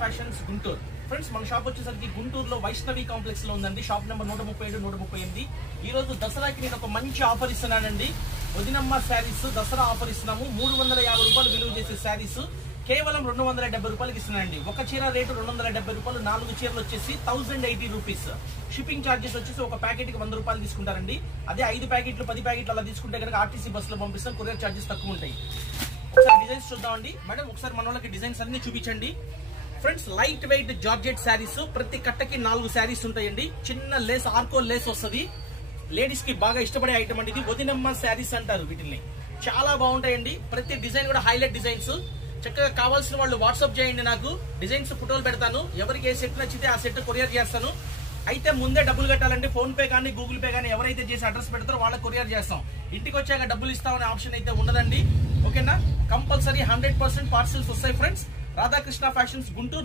Fashions Guntur friends మన shop వచ్చేసరికి గుంటూరులో వైష్ణవి కాంప్లెక్స్ లో ఉందండి. Shop number 137 138. ఈ రోజు దసరాకి నేను ఒక మంచి ఆఫర్ ఇస్తున్నానండి. వదినమ్మ శారీస్ దసరా ఆఫర్ ఇస్తున్నాము. 350 రూపాయలు విలువ చేసే శారీస్ కేవలం 270 రూపాయలకి ఇస్తున్నానండి. ఒక చీర రేటు 270 రూపాయలు, 4 చీరలు వచ్చేసి 1080 రూపీస్. షిప్పింగ్ ఛార్జెస్ వచ్చేసి ఒక ప్యాకెట్ కి 100 రూపాయలు తీసుకుంటారండి. అదే 5 ప్యాకెట్లు 10 ప్యాకెట్లు అలా తీసుకుంటే కనుక ఆర్టీసీ బస్సులో పంపిస్తాం. కొరియర్ ఛార్జెస్ తక్కువ ఉంటాయి. ఒకసారి డిజైన్స్ చూద్దామండి. మేడం ఒకసారి మన వాళ్ళకి డిజైన్స్ అన్ని చూపించండి. Friends light weight georgette saris, ప్రతి కట్టకి 4 శారీస్ ఉంటాయండి. చిన్న లేస్ ఆర్కో లేస్ వస్తుంది. లేడీస్ కి బాగా ఇష్టపడే ఐటమ్ అండి ఇది. వదినమ్మ శారీస్ అంటారు వీటిని. చాలా బాగుంటాయండి. ప్రతి డిజైన్ కూడా హైలైట్ డిజైన్స్. చక్కగా కావాల్సిన వాళ్ళు వాట్సాప్ చేయండి. నాకు డిజైన్స్ ఫోటోలు పెడతాను. ఎవరికి ఏ సెట్ నచ్చితే ఆ సెట్ కొరియర్ చేస్తాను. అయితే ముందే డబ్బులు కట్టాలండి. ఫోన్ పే కానీ గూగుల్ పే కానీ ఎవరైతే చేసి అడ్రస్ పెడతారో వాళ్ళకి కొరియర్ చేస్తాం. ఇంటికి వచ్చాక డబ్బులు ఇస్తామనే ఆప్షన్ అయితే ఉండదండి. ఓకేనా? కంపల్సరీ 100% పార్సల్స్ వస్తాయి ఫ్రెండ్స్. రాధాకృష్ణ ఫ్యాషన్స్ గుంటూరు.